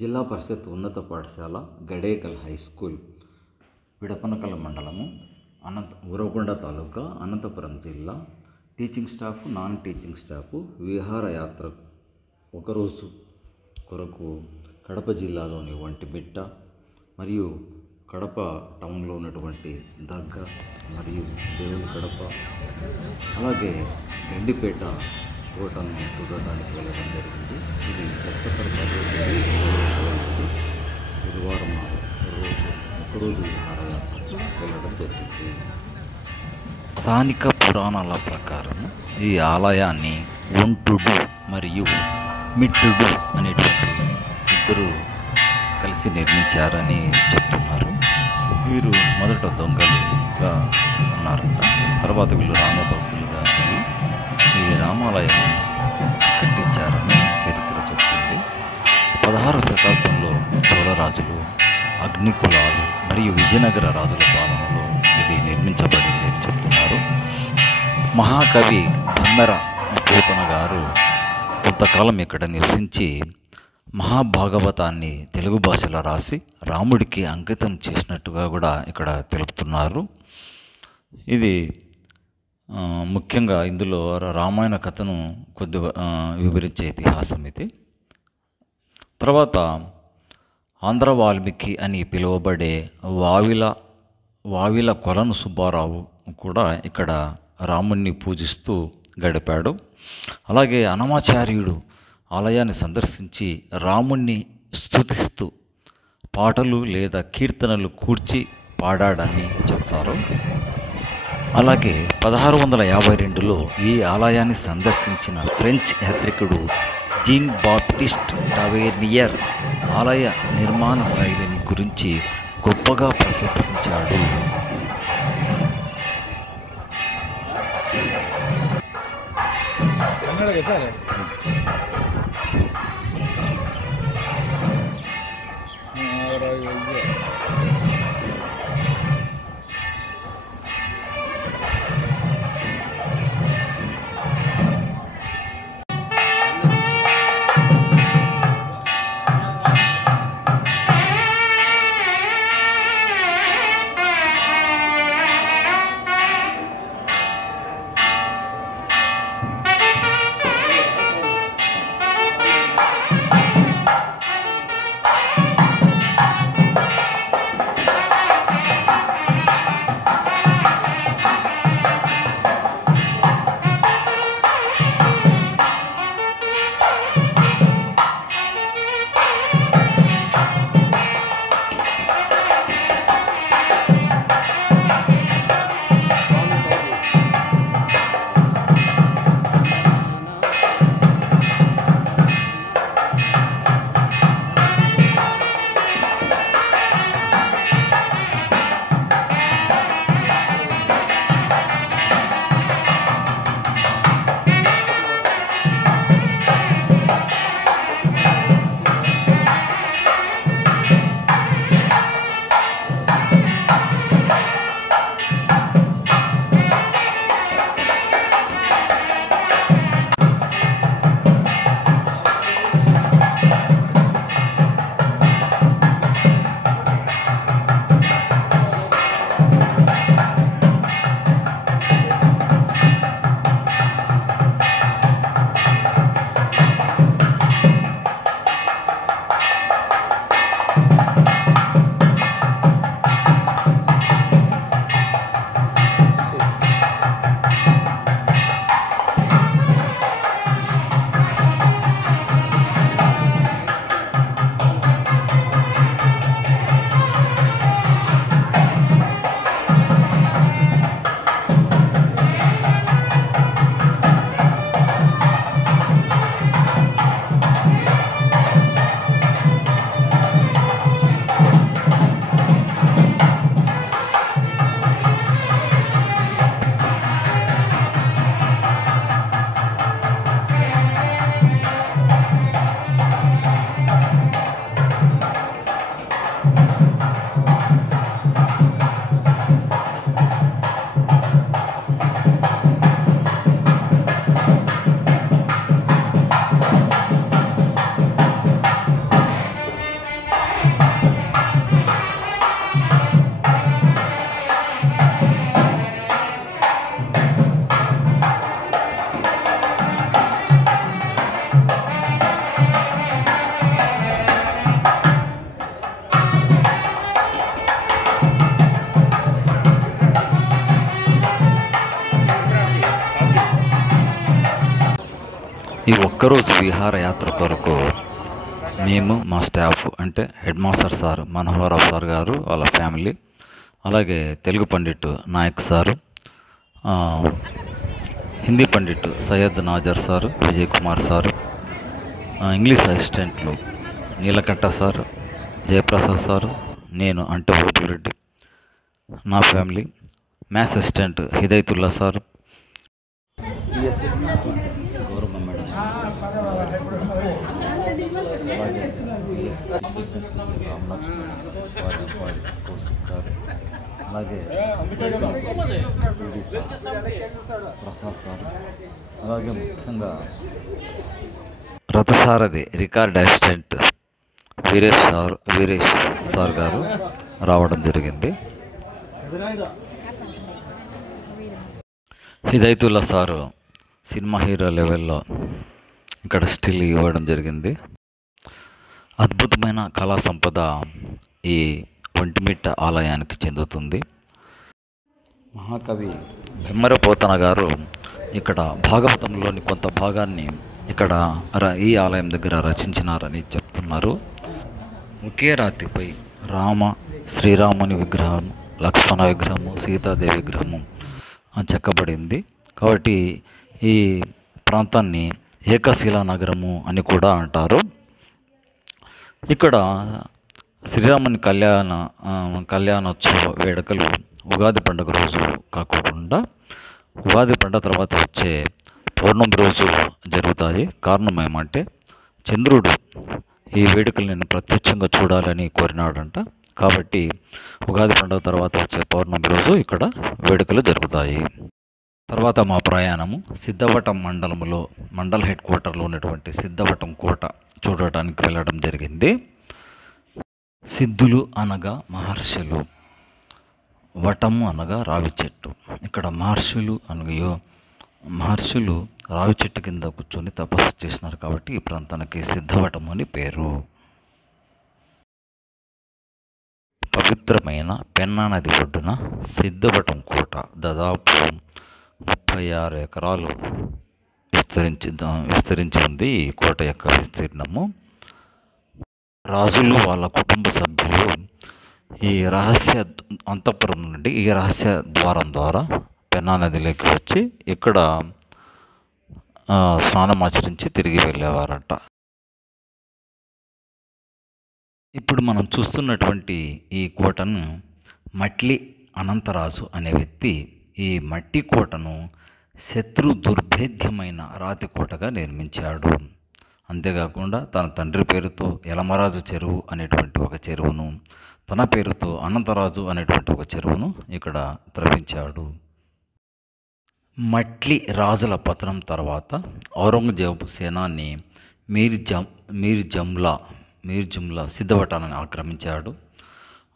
జిల్లా పరిషత్ ఉన్నత పాఠశాల గడేకల్ హై స్కూల్, విడపనకల మండలము, ఉరవకొండ తాలూకా, అనంతపురం జిల్లా. Teaching staff, non teaching staff విహారయాత్ర ఒకరోజు కొరకు కడప జిల్లాలోని ఒంటిమిట్ట మరియు కడప టౌన్లో ఉన్నటువంటి దర్గా మరియు దేవుని కడప, అలాగే గండిపేట కోటను చూడటానికి వెళ్ళడం జరిగింది. ఇది సెప్టెంబర్ 10 బుధవారం ఒకరోజు విహారయాత్రకు వెళ్ళడం జరిగింది. స్థానిక పురాణాల ప్రకారం ఈ ఆలయాన్ని ఒంటుడు మరియు మిట్టుడు అనేటువంటి ఇద్దరు కలిసి నిర్మించారని చెప్తున్నారు. వీరు మొదట దొంగలుగా ఉన్నారంట. తర్వాత వీళ్ళు రామభక్తులుగా ఈ రామాలయం కట్టించారని చరిత్ర చెప్తుంది. 16వ శతాబ్దంలో చోళరాజులు, అగ్నికులాలు మరియు విజయనగర రాజుల పాలనలో ఇది నిర్మించబడింది అని చెప్తున్నారు. మహాకవి బందర పోతన గారు కొంతకాలం ఇక్కడ నివసించి మహాభాగవతాన్ని తెలుగు భాషలో రాసి రాముడికి అంకితం చేసినట్టుగా కూడా ఇక్కడ తెలుపుతున్నారు. ఇది ముఖ్యంగా ఇందులో రామాయణ కథను కొద్దిగా వివరించే ఇతిహాసం ఇది. తర్వాత ఆంధ్ర వాల్మీకి అని పిలువబడే వావిల కొలను సుబ్బారావు కూడా ఇక్కడ రాముణ్ణి పూజిస్తూ గడిపాడు. అలాగే అన్నమాచార్యుడు ఆలయాన్ని సందర్శించి రాముణ్ణి స్తుతిస్తూ పాటలు లేదా కీర్తనలు కూర్చి పాడాడని చెప్తారు. అలాగే 1652లో ఈ ఆలయాన్ని సందర్శించిన ఫ్రెంచ్ యాత్రికుడు జీన్ బాప్టిస్ట్ టవేర్నియర్ ఆలయ నిర్మాణ శైలిని గురించి గొప్పగా ప్రశంసించాడు. ఒక్కరోజు విహారయాత్ర కొరకు మేము మా స్టాఫ్ అంటే head master sir Manohar Rao sir గారు వాళ్ళ ఫ్యామిలీ, అలాగే Telugu pandit Nayak sir, Hindi pandit Syed Nazar sir, Vijay Kumar sir, English అసిస్టెంట్లు నీలకంఠ సారు, జయప్రసాద్ సారు, నేను అంటే ఓపులరెడ్డి, నా family, maths assistant Hidayatullah sir, PS Gaurava madam, అలాగే కౌశిక్ గారు, అలాగే ప్రసాద్ సార్, అలాగే ముఖ్యంగా రథసారథి రికార్డ్ అసిస్టెంట్ వీరేష్ సార్ గారు రావడం జరిగింది. హిదైతుల్లా సారు సినిమా హీరో లెవెల్లో ఇక్కడ స్టిల్ ఇవ్వడం జరిగింది. అద్భుతమైన కళా సంపద ఈ ఒంటిమిట్ట ఆలయానికి చెందుతుంది. మహాకవి భెమ్మర పోతన గారు ఇక్కడ భాగవతంలోని కొంత భాగాన్ని ఇక్కడ ఈ ఆలయం దగ్గర రచించినారని చెప్తున్నారు. ఒకే రాతిపై శ్రీరాముని విగ్రహం, లక్ష్మణ విగ్రహము, సీతాదేవి విగ్రహము చెక్కబడింది. కాబట్టి ఈ ప్రాంతాన్ని ఏకశిలా నగరము అని కూడా అంటారు. ఇక్కడ శ్రీరాముని కళ్యాణోత్సవ వేడుకలు ఉగాది పండుగ రోజు కాకుండా ఉగాది పండుగ తర్వాత వచ్చే పౌర్ణమి రోజు జరుగుతాయి. కారణం ఏమంటే చంద్రుడు ఈ వేడుకలు నేను ప్రత్యక్షంగా చూడాలని కోరినాడంట. కాబట్టి ఉగాది పండుగ తర్వాత వచ్చే పౌర్ణమి రోజు ఇక్కడ వేడుకలు జరుగుతాయి. తర్వాత మా ప్రయాణము సిద్ధవటం మండల హెడ్ క్వార్టర్లో ఉన్నటువంటి సిద్ధవటం కోట చూడటానికి వెళ్ళడం జరిగింది. సిద్ధులు అనగా మహర్షులు, వటము అనగా రావి చెట్టు. ఇక్కడ మహర్షులు రావి చెట్టు కింద కూర్చొని తపస్సు చేసినారు కాబట్టి ఈ ప్రాంతానికి సిద్ధవటం అని పేరు. పవిత్రమైన పెన్నా నది ఒడ్డున సిద్ధవటం కోట దాదాపు 36 ఎకరాలు విస్తరించి ఉంది. ఈ కోట యొక్క విస్తీర్ణము. రాజులు వాళ్ళ కుటుంబ సభ్యులు ఈ రహస్య అంతఃపురం నుండి ఈ రహస్య ద్వారం ద్వారా పెన్నా నదిలోకి వచ్చి ఇక్కడ స్నానం ఆచరించి తిరిగి వెళ్ళేవారంట. ఇప్పుడు మనం చూస్తున్నటువంటి ఈ కోటను మట్లి అనంతరాజు అనే వ్యక్తి ఈ మట్టి కోటను శత్రు దుర్భేద్యమైన రాతి కోటగా నిర్మించాడు. అంతేకాకుండా తన తండ్రి పేరుతో యలమరాజు చెరువు అనేటువంటి ఒక చెరువును, తన పేరుతో అనంతరాజు అనేటువంటి ఒక చెరువును ఇక్కడ త్రవ్వించాడు. మట్లి రాజుల పతనం తర్వాత ఔరంగజేబు సేనాని మీర్ జుమ్లా సిద్ధవటాన్ని ఆక్రమించాడు.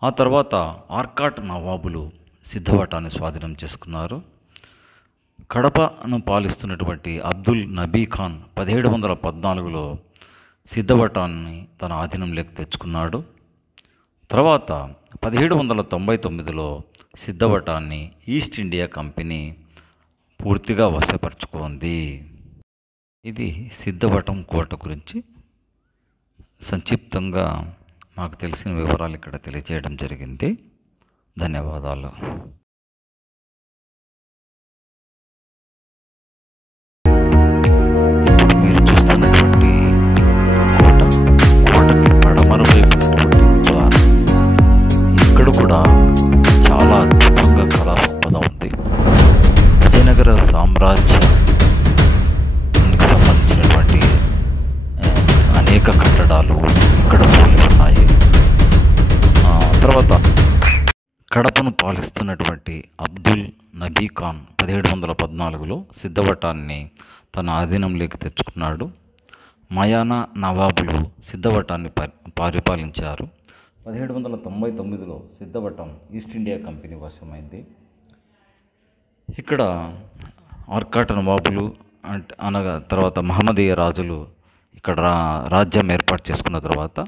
ఆ తర్వాత ఆర్కాట్ నవాబులు సిద్ధవటాన్ని స్వాధీనం చేసుకున్నారు. కడపను పాలిస్తున్నటువంటి అబ్దుల్ నబీ ఖాన్ 1714లో సిద్ధవటాన్ని తన ఆధీనంలోకి తెచ్చుకున్నాడు. తర్వాత 1799లో సిద్ధవటాన్ని ఈస్ట్ ఇండియా కంపెనీ పూర్తిగా వశపరుచుకుంది. ఇది సిద్ధవటం కోట గురించి సంక్షిప్తంగా మాకు తెలిసిన వివరాలు ఇక్కడ తెలియజేయడం జరిగింది. ధన్యవాదాలు. మీరు చూస్తున్నటువంటి కోటకి పడమర వైపు ద్వారం. ఇక్కడ కూడా చాలా అద్భుతంగా కళా సంపద ఉంది. విజయనగర సామ్రాజ్యానికి సంబంధించినటువంటి అనేక కట్టడాలు ఇక్కడ ఉన్నాయి. తర్వాత కడపను పాలిస్తున్నటువంటి అబ్దుల్ నబీ ఖాన్ 1714లో సిద్ధవటాన్ని తన ఆధీనంలోకి తెచ్చుకున్నాడు. మయానా నవాబులు సిద్ధవటాన్ని పరిపాలించారు. 1799లో సిద్ధవటం ఈస్ట్ ఇండియా కంపెనీ వశమైంది. ఇక్కడ ఆర్కాట్ నవాబులు అనగా తర్వాత మహమ్మదీయ రాజులు ఇక్కడ రాజ్యం ఏర్పాటు చేసుకున్న తర్వాత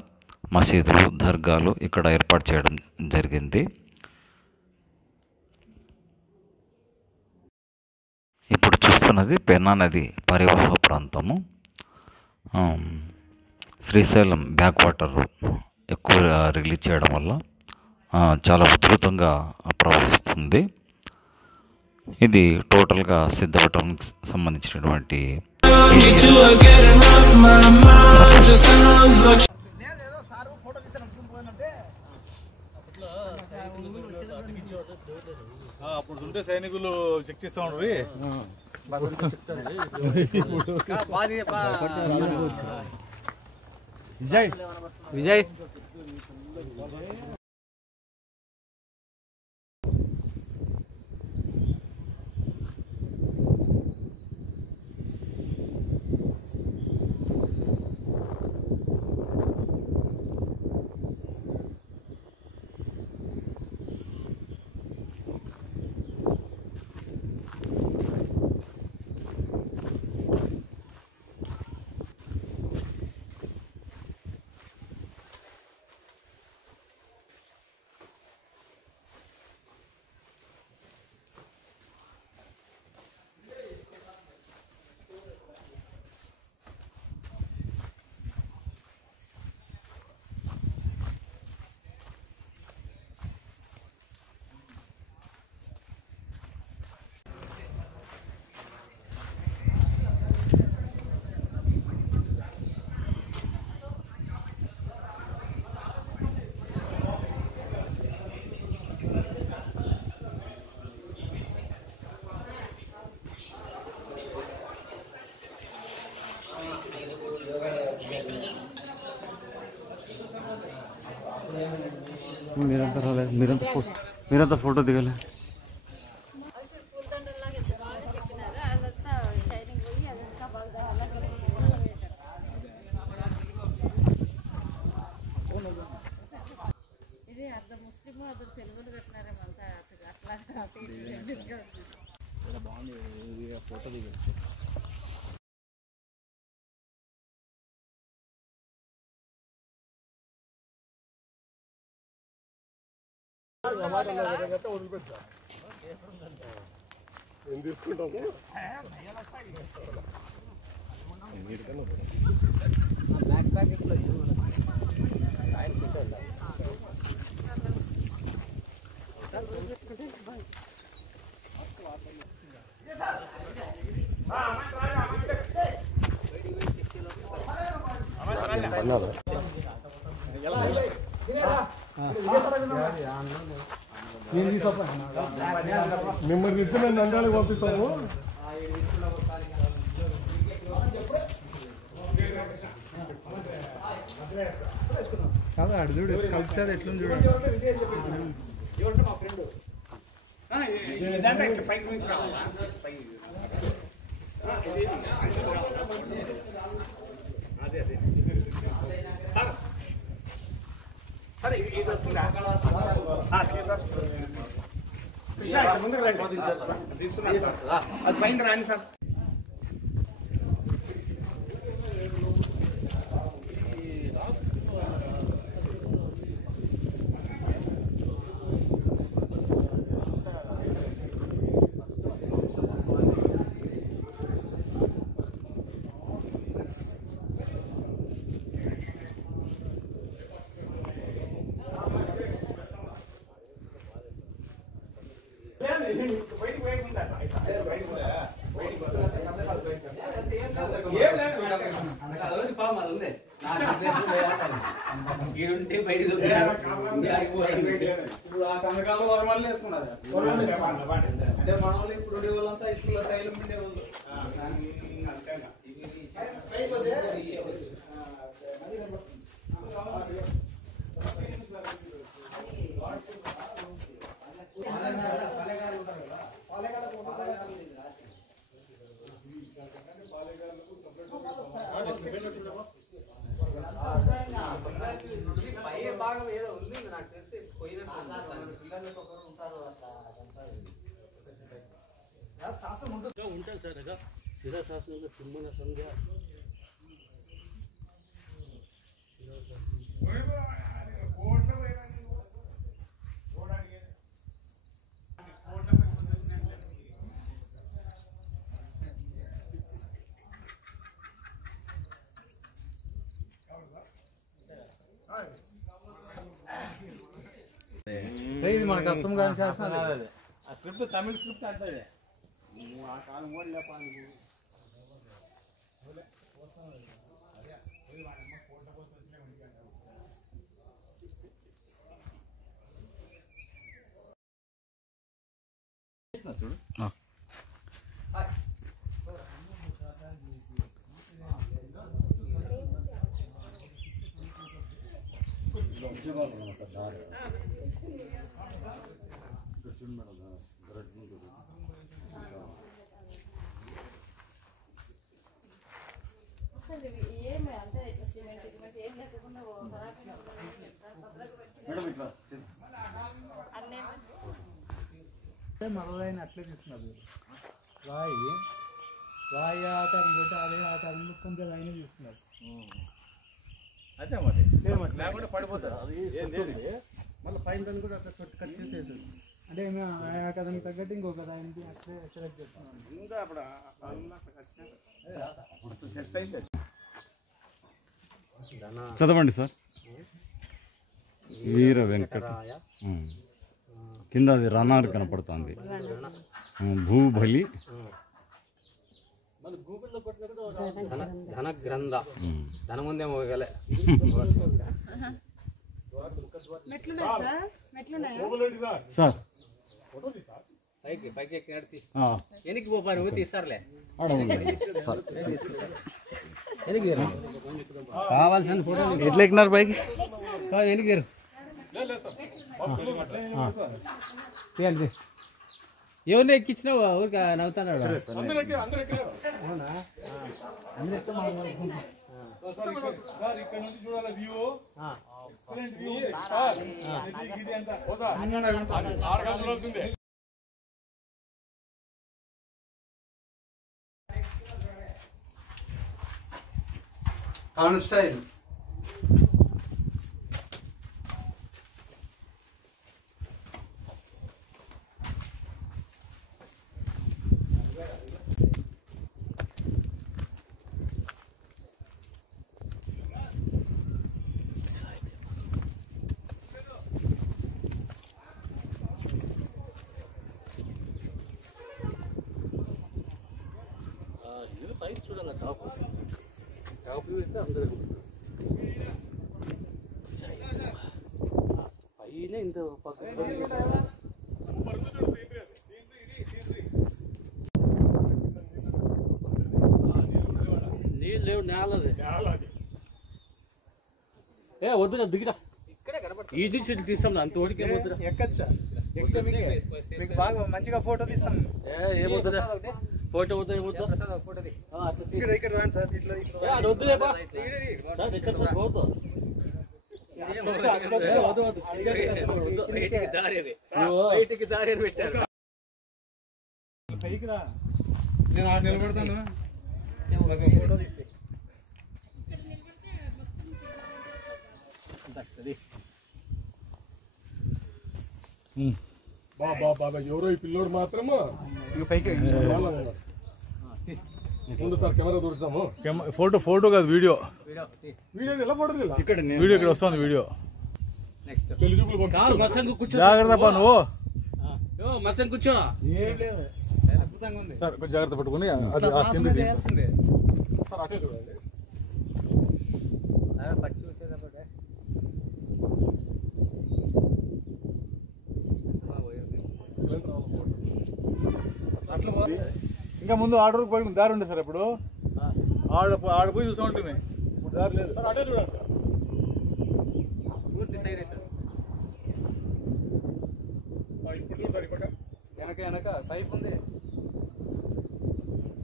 మసీదులు, దర్గాలు ఇక్కడ ఏర్పాటు చేయడం జరిగింది. ఇప్పుడు చూస్తున్నది పెన్నా నది పరివాహ ప్రాంతము. శ్రీశైలం బ్యాక్ వాటర్ ఎక్కువ రిలీజ్ చేయడం వల్ల చాలా ఉధృతంగా ప్రవహిస్తుంది. ఇది టోటల్గా సిద్ధవటానికి సంబంధించినటువంటి అప్పుడు ఉంటే సైనికులు చెక్ చేస్తా ఉండరు. విజయ్ విజయ్ మీరంతా ఫోటో దిగలే. ఇది అర్ధ ముస్లిం అర్ధ తెలుగులు పెట్టినారే అట్లా బాగుంది ఫోటో దిగచ్చు. ఏం తీసుకుంటాము బ్యాక్ ప్యాక్ మిమ్మల్ని ఇస్తే మేము నంద్యాలకు పంపిస్తాము. అడుగుడు కల్చర్ ఎట్లుంది చూడండి. అదే అదే సరే ఇది వస్తుందా ముందుకు రండి తీసుకున్నాను సార్. అది పైన రాండి సార్. ఇప్పుడు ఆ కనకాల వరమాలు వేసుకున్నారు అంటే మన వాళ్ళు ఇప్పుడు వాళ్ళంతా స్కూల్లో తైలం ఉండే వాళ్ళు. భాగం ఏదో ఉంది నాకు తెలిసి పోయినట్టు ఉంటారు శాసనం ఉంటుంది సార్. శిరాశాసనంగా తిమ్మన సంధ్య ఇది మనకు అర్థం కాని శాసనం అదే ఆ స్క్రిప్ట్ తమిళ స్క్రిప్ట్ అంతే ఆ కాలం ఓడలే పాని చూడు ఏమి అంటే సిమెంట్ గిమెంట్ ఏం లేకుండా అన్నీ మరలైన అట్లే తీసుకున్నారు రాయి ఆకారం పెట్టి అదే ఆకారం కొంచెం లైన్ తీసుకున్నారు అదే మరి లేకుండా పడిపోతారు మళ్ళీ పైన దాన్ని కూడా అట్లా కట్ చేసేది అంటే ఆ ఆకారానికి తగ్గట్టు ఇంకొక రాయికి అట్లే సెలెక్ట్ చేస్తున్నాను ఇంకా అప్పుడు సెట్ అయితే చదవండి సార్. వీర వెంకట కింద అది రనార్ కనపడుతుంది. భూబలి ధన గ్రంథ ధన ముందే మోగలే సార్ పైకి పైకి ఎక్కి నడిచి ఎనికి పోపారు ఊతి ఇస్తారులే సార్ ఎనికి కావాల్సిన ఫోటో ఎట్లా ఎక్కినారు పైకి? ఎనికి ఎవరిని ఎక్కించినావు ఊరికి నవ్వుతున్నాడు అవునా ఇక్కడ నుంచి చూడాలి వ్యూ కాను స్టైల్ పైకి చూడాలి టాప్ టాప్ వెళ్తే అందరూ పైన ఇంత నీళ్ళు లేవు నేలది ఏ వద్దురా దిగిరా ఈ దిగి చెట్లు తీస్తాం అంత ఓడికే వద్దురా ఎక్కదు సార్ ఎక్కితే మీకు బాగా మంచిగా ఫోటో తీస్తాం ఏమొద్దురా ఫోటో వద్దా ఏమొద్దా ఇక్కడ ఇక్కడ రాండి సార్ ఇట్లా వద్దులే సార్ తెచ్చా పోతా బయటికి దారి అని పెట్టారు పైకి రా నేను ఆడ నిలబడతాను ఫోటో తీసి బాబా ఎవరో ఈ పిల్లోడు మాత్రము ఇక పైకి ముందు సార్ కెమెరా దొరుకుతాము ఫోటో కాదు వీడియో వీడియో ఎలా పడదు ఇక్కడ వీడియో ఇక్కడ వస్తుంది వీడియో నెక్స్ట్ పెళ్లి చూపులు కాదు మసంగు కూర్చో జాగ్రత్త నువ్వు మసంగు కూర్చో ఏం లేదు అద్భుతంగా ఉంది సార్ కొంచెం జాగ్రత్త పట్టుకుని అది ఆ కింద సార్ అటే చూడండి పచ్చి చూసేటప్పుడే ఇంకా ముందు ఆర్డర్ పోయి దారి ఉండే సార్ ఇప్పుడు ఆడపోయి చూస్తూ ఉంటుంది ఇప్పుడు దారి లేదు సార్ అటే చూడండి సార్ పూర్తి సైడ్ అవుతుంది ఇప్పుడు సార్ ఇక్కడ వెనక వెనక పైప్ ఉంది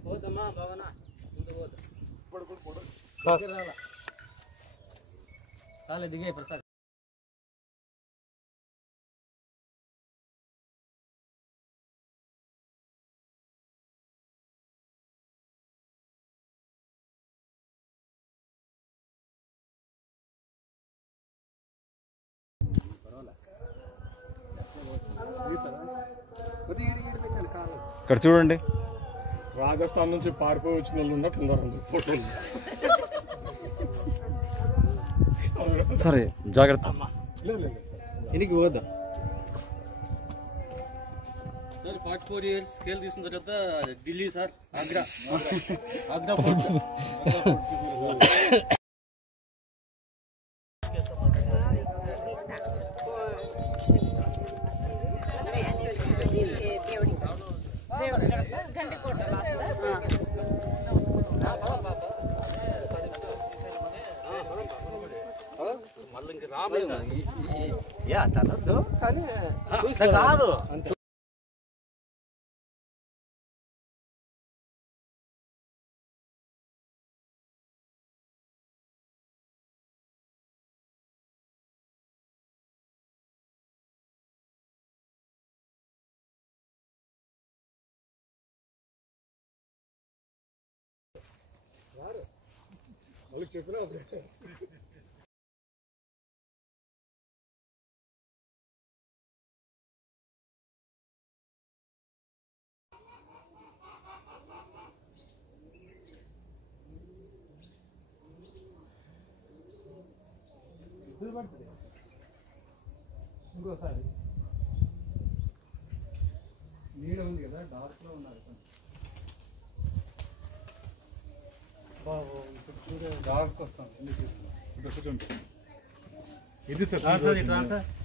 పోదమ్మా బావనా ముందు పోదు చాలే దిగే ప్రసాద్ ఇక్కడ చూడండి. రాజస్థాన్ నుంచి పారిపోయి వచ్చిన వాళ్ళు ఉన్నట్టున్నారు అందరు ఫోటోలు సరే జాగ్రత్త. లేదు ఇంటికి పోద్దాం సార్ 44 ఇయర్స్ స్కేల్ తీసిన తర్వాత ఢిల్లీ సార్ ఆగ్రా ఆగ్రా ఫోర్ట్. మళ్ళీ ఇంక రాలేదు తనద్దు కానీ కాదు. ఇంకోసారి నీడ ఉంది కదా, డార్క్ లో ఉన్నారు డార్క్ వస్తాం. ఇది సార్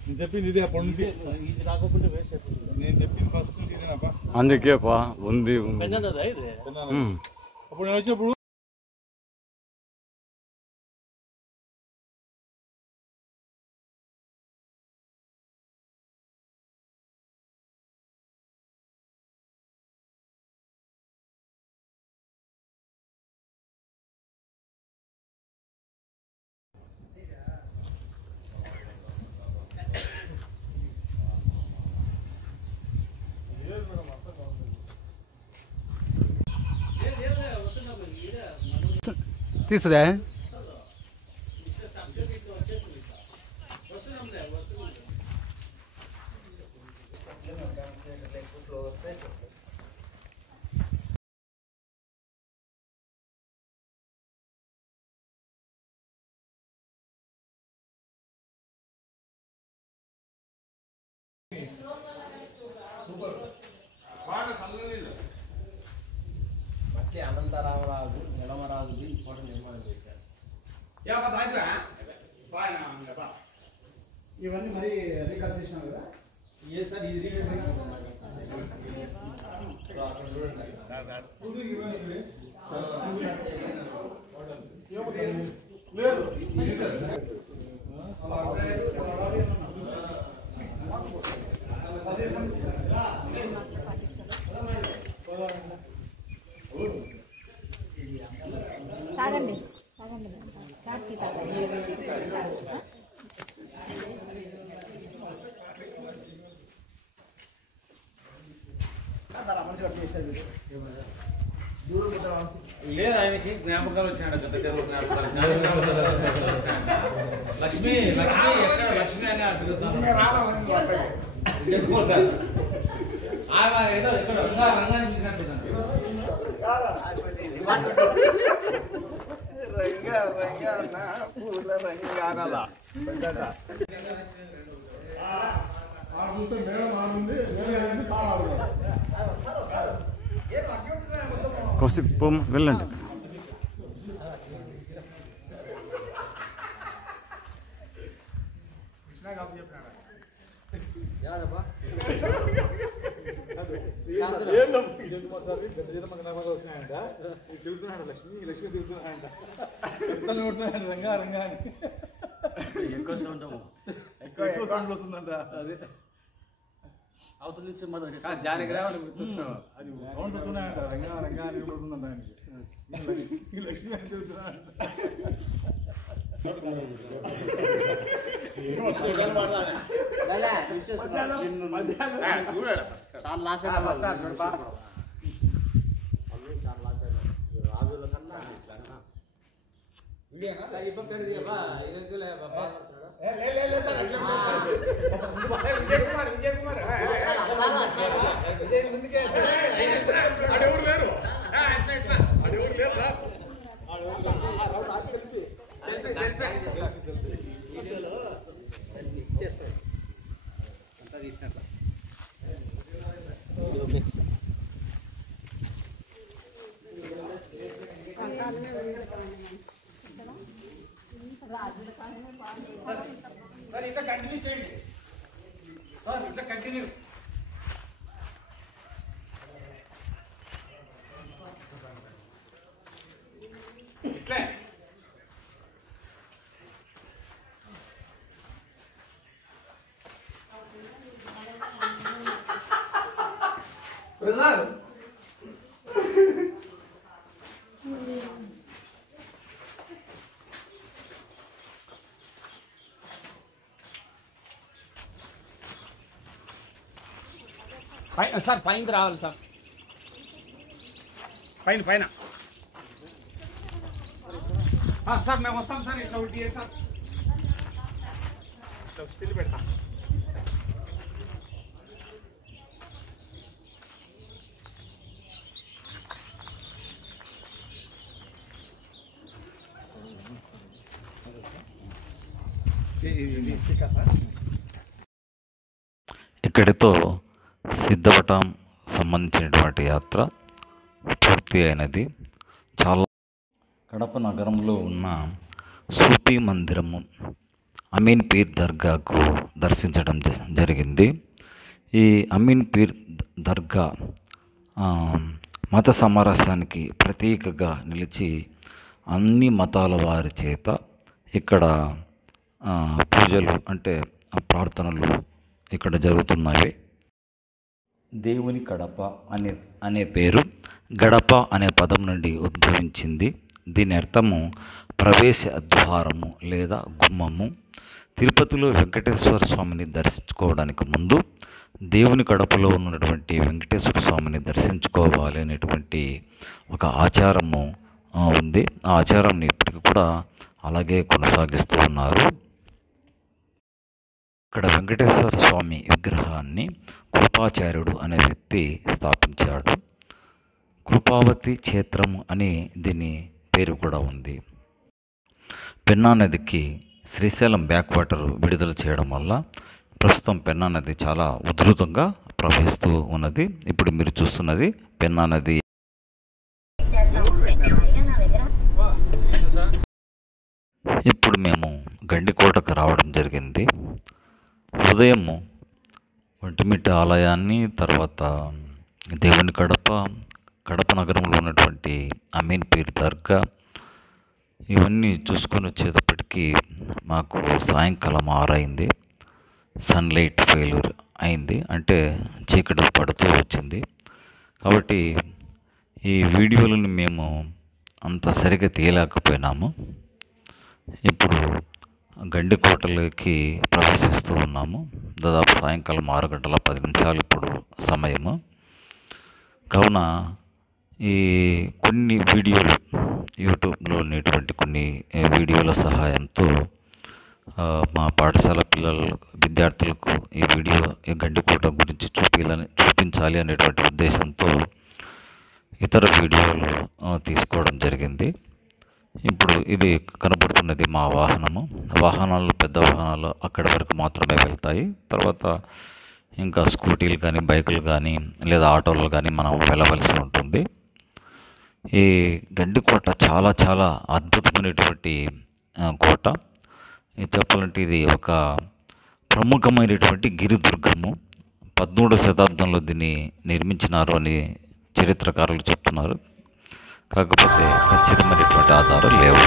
నేను చెప్పింది ఇది అప్పటి నుంచి ఇది రాకపోతే వేస్ట్ అయిపోతుంది. నేను చెప్పింది ఫస్ట్ నుంచి ఇదేనాపా. అందుకేపా ఉంది అప్పుడు నేను వచ్చినప్పుడు తీసుదే మట్టి అనంతరామరాజు నిలమరాజుది ఈ కోట నిర్మాణం చేశారు. ఇవన్నీ మరి రీకన్స్ట్రక్షన్ కదా. ఏ సార్ ఇది రీకన్స్ట్రక్షన్ తాగండి తాగండి కాకి తాగండి. లేదు ఆయనకి జ్ఞాపకాలు వచ్చినాడు. గత చెరువు జ్ఞాపకాలు లక్ష్మి లక్ష్మి ఎక్కడ లక్ష్మి అని అడుగుతాను. ఏదో ఇక్కడ రంగాన్ని చూసినట్టున్నాను. కొద్దిసేపు వెళ్ళండి. తిరుగుతున్నాడు లక్ష్మి లక్ష్మి తిరుగుతున్నాడంట. రంగా రంగా అని ఎక్కువ సౌండ్ ఎక్కువ సౌండ్ వస్తుందంట. అదే అవతల నుంచి మనం జానగ్రామని గుర్తొస్తున్నాం. అది సౌండ్ వస్తున్నాయంట. రంగా రంగా అని వస్తుందంట ఆయనకి. ఈ లక్ష్మి అని తిరుగుతున్నాడంట. అంతా తీసినట్ల సార్ ఇంకా కంటిన్యూ చేయండి సార్, ఇంకా కంటిన్యూ. ఇట్లే బ్రదర్ సార్ పైకి రావాలి సార్, పైన పైన సార్ మేము వస్తాం సార్. ఇట్లా ఒకటి సార్, ఇట్లా స్టిల్ పెడతాం. ఇక్కడితో సిద్ధవటం సంబంధించినటువంటి యాత్ర పూర్తి అయినది. చాలా కడప నగరంలో ఉన్న సూఫీ మందిరము అమీన్ పీర్ దర్గాకు దర్శించడం జరిగింది. ఈ అమీన్ పీర్ దర్గా మత సామరస్యానికి ప్రతీకగా నిలిచి అన్ని మతాల వారి చేత ఇక్కడ పూజలు అంటే ప్రార్థనలు ఇక్కడ జరుగుతున్నాయి. దేవుని కడప అనే పేరు గడప అనే పదం నుండి ఉద్భవించింది. దీని అర్థము ప్రవేశ ద్వారము లేదా గుమ్మము. తిరుపతిలో వెంకటేశ్వర స్వామిని దర్శించుకోవడానికి ముందు దేవుని కడపలో ఉన్నటువంటి వెంకటేశ్వర స్వామిని దర్శించుకోవాలి అనేటువంటి ఒక ఆచారము ఉంది. ఆ ఆచారాన్ని ఇప్పటికి కూడా అలాగే కొనసాగిస్తూ ఉన్నారు. ఇక్కడ వెంకటేశ్వర స్వామి విగ్రహాన్ని కృపాచార్యుడు అనే వ్యక్తి స్థాపించాడు. కృపావతి క్షేత్రము అని దీని పేరు కూడా ఉంది. పెన్నా నదికి శ్రీశైలం బ్యాక్ వాటర్ విడుదల చేయడం వల్ల ప్రస్తుతం పెన్నా నది చాలా ఉధృతంగా ప్రవహిస్తూ ఉన్నది. ఇప్పుడు మీరు చూస్తున్నది పెన్నా నది. ఇప్పుడు మేము గండికోటకు రావడం జరిగింది. ఉదయం ఒంటిమిట్ట ఆలయాన్ని, తర్వాత దేవుని కడప నగరంలో ఉన్నటువంటి అమీన్ పీర్ దర్గా ఇవన్నీ చూసుకొని వచ్చేటప్పటికీ మాకు సాయంకాలం 6 అయింది. సన్లైట్ ఫెయిల్యూర్ అయింది, అంటే చీకటి పడుతూ వచ్చింది. కాబట్టి ఈ వీడియోలను మేము అంత సరిగ్గా తీయలేకపోయినాము. ఇప్పుడు గండికోటలోకి ప్రవేశిస్తూ ఉన్నాము. దాదాపు సాయంకాలం 6:10 ఇప్పుడు సమయము. కావున ఈ కొన్ని వీడియోలు యూట్యూబ్లో ఉన్నటువంటి కొన్ని వీడియోల సహాయంతో మా పాఠశాల విద్యార్థులకు ఈ గండికోట గురించి చూపించాలి అనేటువంటి ఉద్దేశంతో ఇతర వీడియోలు తీసుకోవడం జరిగింది. ఇప్పుడు ఇది కనబడుతున్నది మా వాహనాలు పెద్ద వాహనాలు అక్కడి వరకు మాత్రమే వెళ్తాయి. తర్వాత ఇంకా స్కూటీలు కానీ, బైకులు కానీ, లేదా ఆటోలు కానీ మనం వెళ్ళవలసి ఉంటుంది. ఈ గండికోట చాలా చాలా అద్భుతమైనటువంటి కోట. చెప్పాలంటే ఇది ఒక ప్రముఖమైనటువంటి గిరిదుర్గము. 13వ శతాబ్దంలో దీన్ని నిర్మించినారు అని చరిత్రకారులు చెప్తున్నారు. కాకపోతే ఖచ్చితమైనటువంటి ఆధారాలు లేవు.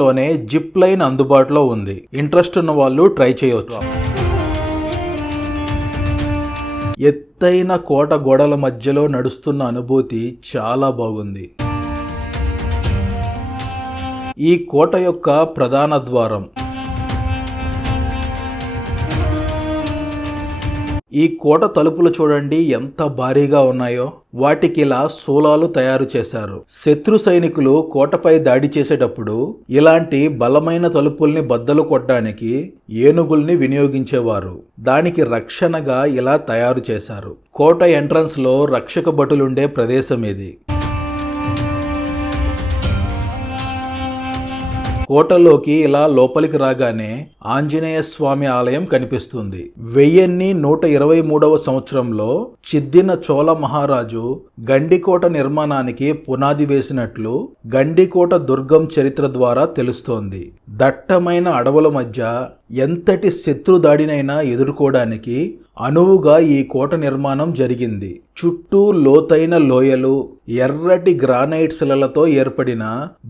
లోనే జిప్ లైన్ అందుబాటులో ఉంది. ఇంట్రెస్ట్ ఉన్న వాళ్ళు ట్రై చేయవచ్చు. ఎత్తైన కోట గోడల మధ్యలో నడుస్తున్న అనుభూతి చాలా బాగుంది. ఈ కోట యొక్క ప్రధాన ద్వారం ఈ కోట తలుపులు చూడండి ఎంత భారీగా ఉన్నాయో. వాటికి ఇలా శూలాలు తయారు చేశారు. శత్రు సైనికులు కోటపై దాడి చేసేటప్పుడు ఇలాంటి బలమైన తలుపుల్ని బద్దలు కొట్టడానికి ఏనుగుల్ని వినియోగించేవారు. దానికి రక్షణగా ఇలా తయారు చేశారు. కోట ఎంట్రన్స్ లో రక్షక భటులుండే ప్రదేశం ఇది. కోటలోకి ఇలా లోపలికి రాగానే ఆంజనేయ స్వామి ఆలయం కనిపిస్తుంది. 1123వ సంవత్సరంలో చిద్దిన చోళ మహారాజు గండికోట నిర్మాణానికి పునాది వేసినట్లు గండికోట దుర్గం చరిత్ర ద్వారా తెలుస్తోంది. దట్టమైన అడవుల మధ్య ఎంతటి శత్రు దాడినైనా ఎదుర్కోవడానికి అనువుగా ఈ కోట నిర్మాణం జరిగింది. చుట్టూ లోతైన లోయలు, ఎర్రటి గ్రానైట్ శిలలతో ఏర్పడిన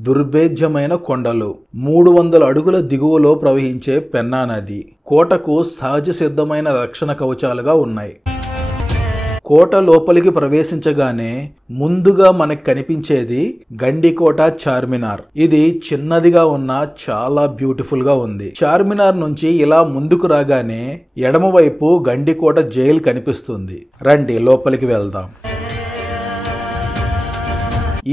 దుర్భేద్యమైన కొండలు, 300 అడుగుల దిగువలో ప్రవహించే పెన్నా నది కోటకు సహజ సిద్ధమైన రక్షణ కవచాలుగా ఉన్నాయి. కోట లోపలికి ప్రవేశించగానే ముందుగా మనకు కనిపించేది గండికోట చార్మినార్. ఇది చిన్నదిగా ఉన్న చాలా బ్యూటిఫుల్ గా ఉంది. చార్మినార్ నుంచి ఇలా ముందుకు రాగానే ఎడమవైపు గండికోట జైలు కనిపిస్తుంది. రండి లోపలికి వెళ్దాం.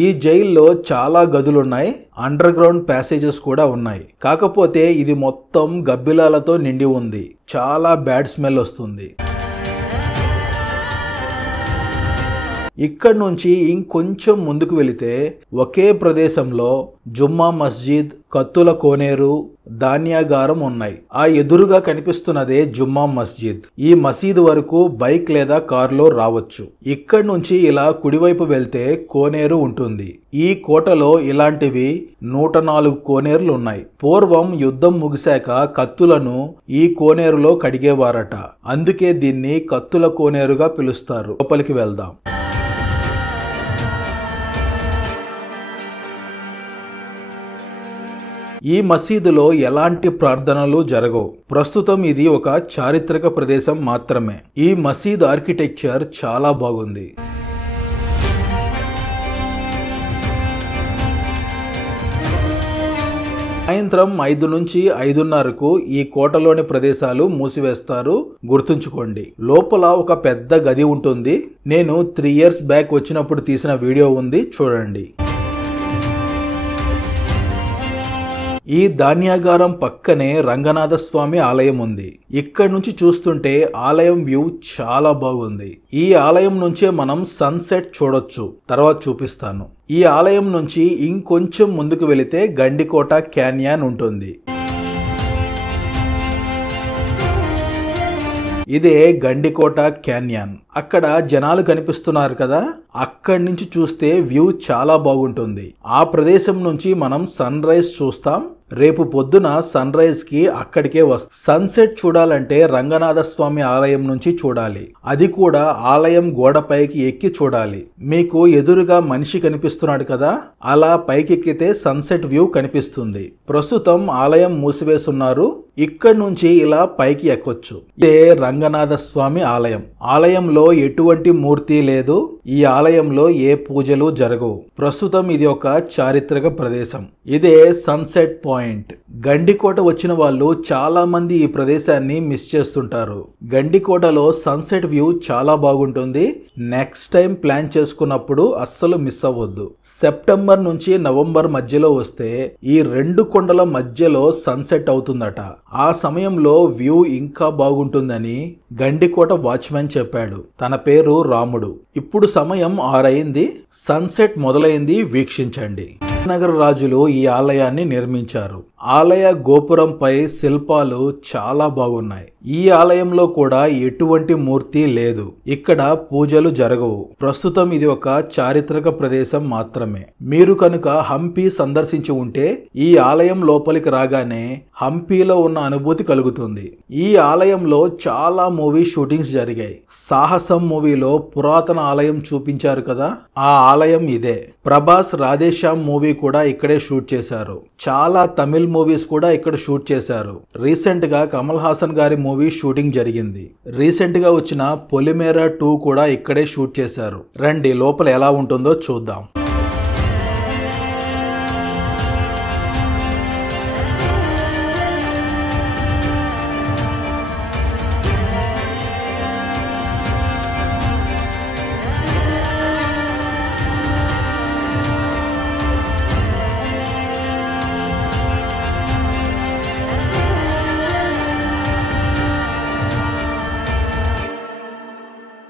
ఈ జైల్లో చాలా గదులున్నాయి. అండర్ గ్రౌండ్ ప్యాసేజెస్ కూడా ఉన్నాయి. కాకపోతే ఇది మొత్తం గబ్బిలాలతో నిండి ఉంది. చాలా బ్యాడ్ స్మెల్ వస్తుంది. ఇక్కడి నుంచి ఇంకొంచెం ముందుకు వెళితే ఒకే ప్రదేశంలో జుమ్మా మస్జిద్, కత్తుల కోనేరు, ధాన్యాగారం ఉన్నాయి. ఆ ఎదురుగా కనిపిస్తున్నదే జుమ్మా మస్జిద్. ఈ మసీదు వరకు బైక్ లేదా కారులో రావచ్చు. ఇక్కడి నుంచి ఇలా కుడివైపు వెళ్తే కోనేరు ఉంటుంది. ఈ కోటలో ఇలాంటివి 104 కోనేరులు ఉన్నాయి. పూర్వం యుద్ధం ముగిశాక కత్తులను ఈ కోనేరులో కడిగేవారట. అందుకే దీన్ని కత్తుల కోనేరుగా పిలుస్తారు. లోపలికి వెళ్దాం. ఈ మసీదులో ఎలాంటి ప్రార్థనలు జరగవు. ప్రస్తుతం ఇది ఒక చారిత్రక ప్రదేశం మాత్రమే. ఈ మసీద్ ఆర్కిటెక్చర్ చాలా బాగుంది. సాయంత్రం 5 నుంచి 5:30కు ఈ కోటలోని ప్రదేశాలు మూసివేస్తారు. గుర్తుంచుకోండి. లోపల ఒక పెద్ద గది ఉంటుంది. నేను 3 years బ్యాక్ వచ్చినప్పుడు తీసిన వీడియో ఉంది, చూడండి. ఈ ధాన్యాగారం పక్కనే రంగనాథ స్వామి ఆలయం ఉంది. ఇక్కడ నుంచి చూస్తుంటే ఆలయం వ్యూ చాలా బాగుంది. ఈ ఆలయం నుంచే మనం సన్సెట్ చూడొచ్చు. తర్వాత చూపిస్తాను. ఈ ఆలయం నుంచి ఇంకొంచెం ముందుకు వెళితే గండికోట క్యాన్యాన్ ఉంటుంది. ఇదే గండికోట క్యాన్యాన్. అక్కడ జనాలు కనిపిస్తున్నారు కదా, అక్కడి నుంచి చూస్తే వ్యూ చాలా బాగుంటుంది. ఆ ప్రదేశం నుంచి మనం సన్ రైజ్ చూస్తాం. రేపు పొద్దున సన్ రైజ్ కి అక్కడికే వస్తాం. సన్సెట్ చూడాలంటే రంగనాథ స్వామి ఆలయం నుంచి చూడాలి. అది కూడా ఆలయం గోడపైకి ఎక్కి చూడాలి. మీకు ఎదురుగా మనిషి కనిపిస్తున్నాడు కదా, అలా పైకెక్కితే సన్సెట్ వ్యూ కనిపిస్తుంది. ప్రస్తుతం ఆలయం మూసివేస్తున్నారు. ఇక్కడి నుంచి ఇలా పైకి ఎక్కొచ్చు. ఇదే రంగనాథ స్వామి ఆలయం. ఆలయంలో ఎటువంటి మూర్తి లేదు. ఈ ఆలయంలో ఏ పూజలు జరగవు. ప్రస్తుతం ఇది ఒక చారిత్రక ప్రదేశం. ఇదే సన్సెట్ పాయింట్. గండికోట వచ్చిన వాళ్ళు చాలా మంది ఈ ప్రదేశాన్ని మిస్ చేస్తుంటారు. గండికోటలో సన్సెట్ వ్యూ చాలా బాగుంటుంది. నెక్స్ట్ టైం ప్లాన్ చేసుకున్నప్పుడు అస్సలు మిస్ అవ్వద్దు. సెప్టెంబర్ నుంచి నవంబర్ మధ్యలో వస్తే ఈ 2 కొండల మధ్యలో సన్సెట్ అవుతుందట. ఆ సమయంలో వ్యూ ఇంకా బాగుంటుందని గండికోట వాచ్మెన్ చెప్పాడు. తన పేరు రాముడు. ఇప్పుడు సమయం 6 అయింది. సన్సెట్ మొదలైంది. వీక్షించండి. నగర రాజులు ఈ ఆలయాన్ని నిర్మించారు. ఆలయ గోపురంపై శిల్పాలు చాలా బాగున్నాయి. ఈ ఆలయంలో కూడా ఎటువంటి మూర్తి లేదు. ఇక్కడ పూజలు జరగవు. ప్రస్తుతం ఇది ఒక చారిత్రక ప్రదేశం మాత్రమే. మీరు కనుక హంపి సందర్శించి ఉంటే ఈ ఆలయం లోపలికి రాగానే హంపీలో ఉన్న అనుభూతి కలుగుతుంది. ఈ ఆలయంలో చాలా మూవీ షూటింగ్స్ జరిగాయి. సాహసం మూవీలో పురాతన ఆలయం చూపించారు కదా, ఆ ఆలయం ఇదే. ప్రభాస్ రాధేశ్యామ్ మూవీ కూడా ఇక్కడే షూట్ చేశారు. చాలా తమిళ్ మూవీస్ కూడా ఇక్కడ షూట్ చేశారు. రీసెంట్ గా కమల్ హాసన్ గారి మూవీ షూటింగ్ జరిగింది. రీసెంట్ గా వచ్చిన పొలిమేరా 2 కూడా ఇక్కడే షూట్ చేశారు. రండి లోపల ఎలా ఉంటుందో చూద్దాం.